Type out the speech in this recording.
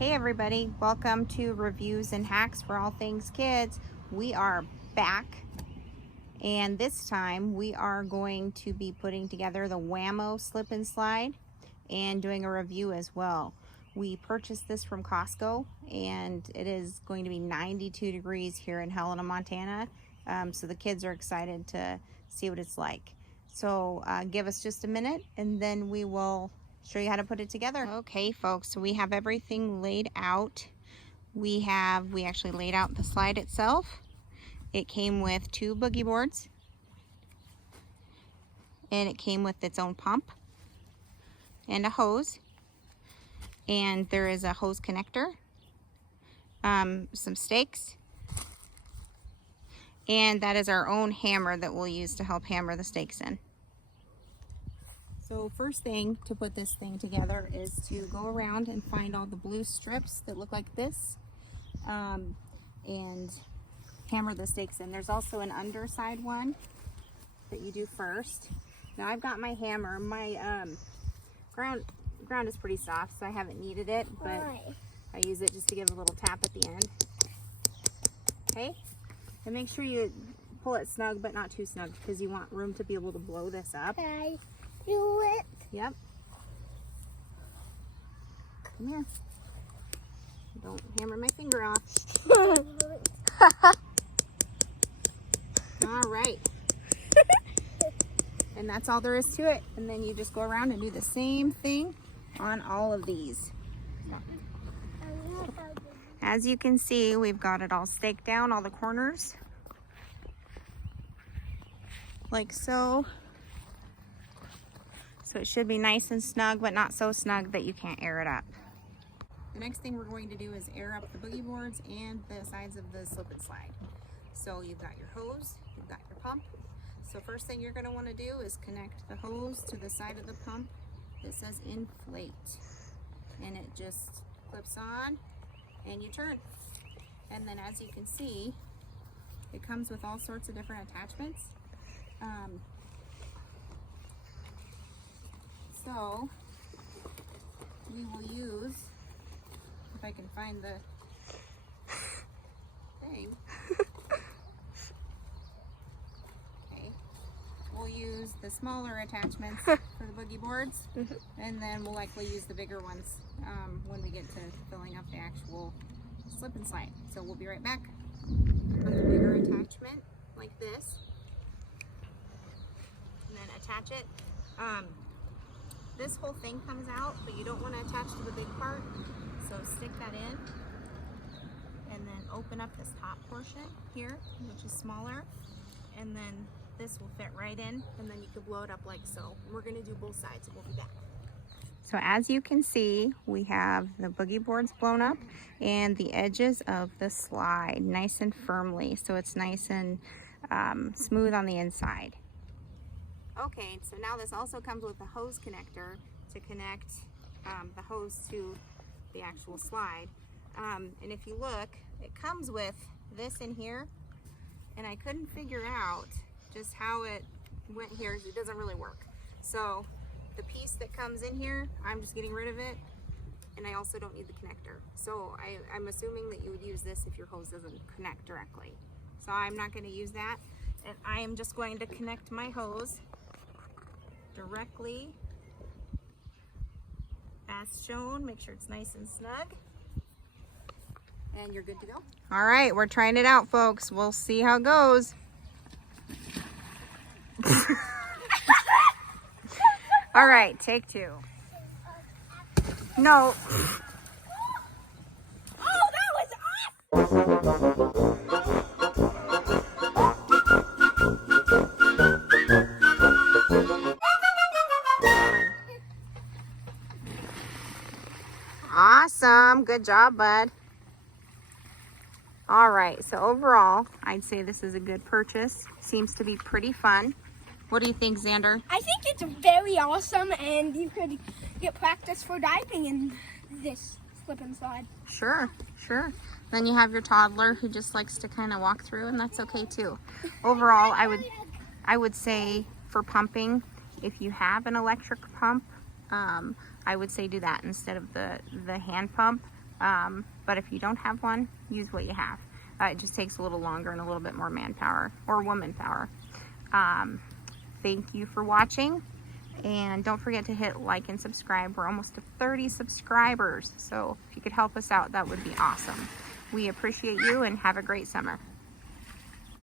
Hey everybody, welcome to Reviews and Hacks for All Things Kids. We are back, and this time we are going to be putting together the WHAM-O slip and slide and doing a review as well. We purchased this from Costco, and it is going to be 92 degrees here in Helena, Montana. So the kids are excited to see what it's like. So give us just a minute and then we will show you how to put it together. Okay folks, so we have everything laid out. We actually laid out the slide itself. It came with 2 boogie boards, and it came with its own pump and a hose, and there is a hose connector, some stakes, and that is our own hammer that we'll use to help hammer the stakes in. So first thing to put this thing together is to go around and find all the blue strips that look like this, and hammer the stakes in. There's also an underside one that you do first. Now I've got my hammer. My ground is pretty soft, so I haven't needed it, but I use it just to give a little tap at the end. Okay, and make sure you pull it snug, but not too snug, because you want room to be able to blow this up. Okay. Do it. Yep. Come here. Don't hammer my finger off. All right. And that's all there is to it. And then you just go around and do the same thing on all of these. As you can see, we've got it all staked down, all the corners, like so. So it should be nice and snug, but not so snug that you can't air it up. The next thing we're going to do is air up the boogie boards and the sides of the slip and slide. So you've got your hose, you've got your pump. So first thing you're going to want to do is connect the hose to the side of the pump that says inflate. And it just clips on and you turn. And then as you can see, it comes with all sorts of different attachments. So we will use, if I can find the thing. Okay, we'll use the smaller attachments for the boogie boards, and then we'll likely use the bigger ones when we get to filling up the actual slip and slide. So we'll be right back. On the bigger attachment, like this, and then attach it. This whole thing comes out, but you don't want to attach to the big part, so stick that in and then open up this top portion here, which is smaller, and then this will fit right in, and then you can blow it up like so. We're going to do both sides, and we'll be back. So as you can see, we have the boogie boards blown up and the edges of the slide nice and firmly, so it's nice and smooth on the inside. Okay, so now this also comes with a hose connector to connect the hose to the actual slide. And if you look, it comes with this in here, and I couldn't figure out just how it went here. It doesn't really work. So the piece that comes in here, I'm just getting rid of it, and I also don't need the connector. So I'm assuming that you would use this if your hose doesn't connect directly. So I'm not going to use that, and I am just going to connect my hose directly as shown. Make sure it's nice and snug, and you're good to go. All right, we're trying it out, folks. We'll see how it goes. All right, take 2. No. Oh, that was awesome! Awesome, good job, bud. All right, so overall, I'd say this is a good purchase. Seems to be pretty fun. What do you think, Xander? I think it's very awesome, and you could get practice for diving in this slip and slide. Sure, sure. Then you have your toddler who just likes to kind of walk through, and that's okay too. Overall, I would say for pumping, if you have an electric pump, I would say do that instead of the hand pump. But if you don't have one, use what you have. It just takes a little longer and a little bit more manpower or woman power. Thank you for watching, and don't forget to hit like and subscribe. We're almost to 30 subscribers, so if you could help us out, that would be awesome. We appreciate you, and have a great summer.